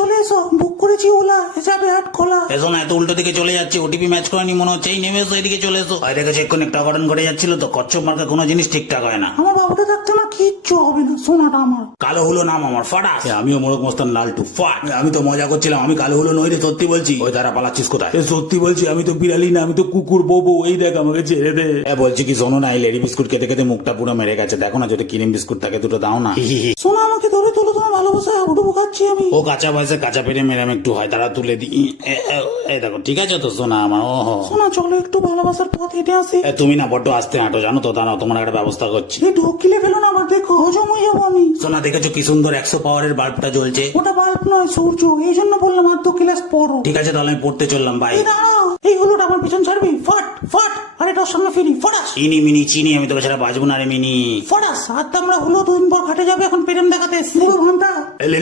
চলে এসো, বুক করেছি ওলা, হিসাবে হাট খোলা। এসো না, এত উল্টো দিকে চলে যাচ্ছে, ওটিপি ম্যাচ করেনি মনে হচ্ছে, এই নেমে এসো, এদিকে চলে এসো। হয় দেখেছে এক্ষুনি একটা অঘটন ঘটে যাচ্ছিল তো, কচ্ছপ মার্কা কোনো জিনিস ঠিকঠাক হয় না। আমার বাবুটা থাকতে না কিচ্ছু হবে না, সোনাটা আমার। কালো হলো নাম আমার, ফাটাস। আমিও মোড়ক মস্তান লালটু, ফাট। আমি তো মজা করছিলাম, আমি কালো হলো নই রে, সত্যি বলছি। ওই তারা পালাচ্ছিস কোথায়? সত্যি বলছি, আমি তো বিড়ালি না, আমি তো কুকুর বউ। এই দেখ আমাকে ছেড়ে দে। বলছি কি শোনো না, এই লেডি বিস্কুট খেতে খেতে মুখটা পুরো মেরে গেছে, দেখো না যদি ক্রিম বিস্কুট থাকে দুটো দাও না। সোনা আমাকে ধরে তোলো, তোমার ভালোবাসায় হাবুডুবু খাচ্ছি আমি। ও কাঁচা বয়সে কাঁচা পেরে মেরাম একটু হয়, তারা তুলে দিই। এই দেখো ঠিক আছে তো সোনা আমার। ওহো সোনা চলো একটু ভালোবাসার পথ হেঁটে আসি। তুমি না বড্ড আসতে হাঁটো জানো তো, দাঁড়াও তোমার একটা ব্যবস্থা করছি। এই ঢোক গিলে ফেলো না আবার, দেখো হজম হয়ে যাবো আমি। সোনা দেখেছো কি সুন্দর 100 পাওয়ারের বাল্বটা জ্বলছে? ওটা বাল্ব নয়, সূর্য, এই জন্য বললাম আর 2 ক্লাস পড়ো। ঠিক আছে তাহলে আমি পড়তে চললাম, বাই। এই দাঁড়াও, এই হলুটা আমার পিছন ছাড়বি, ফাট ফাট। আর এটার সঙ্গে ফিরি, ফটাস ইনি মিনি চিনি, আমি তোকে ছাড়া বাঁচবো না রে মিনি। ফটাস। আর তো আমরা হলো 2 দিন পর ঘাটে যাবে, এখন প্রেম দেখাতে এসছি। পুরো ঘন্টা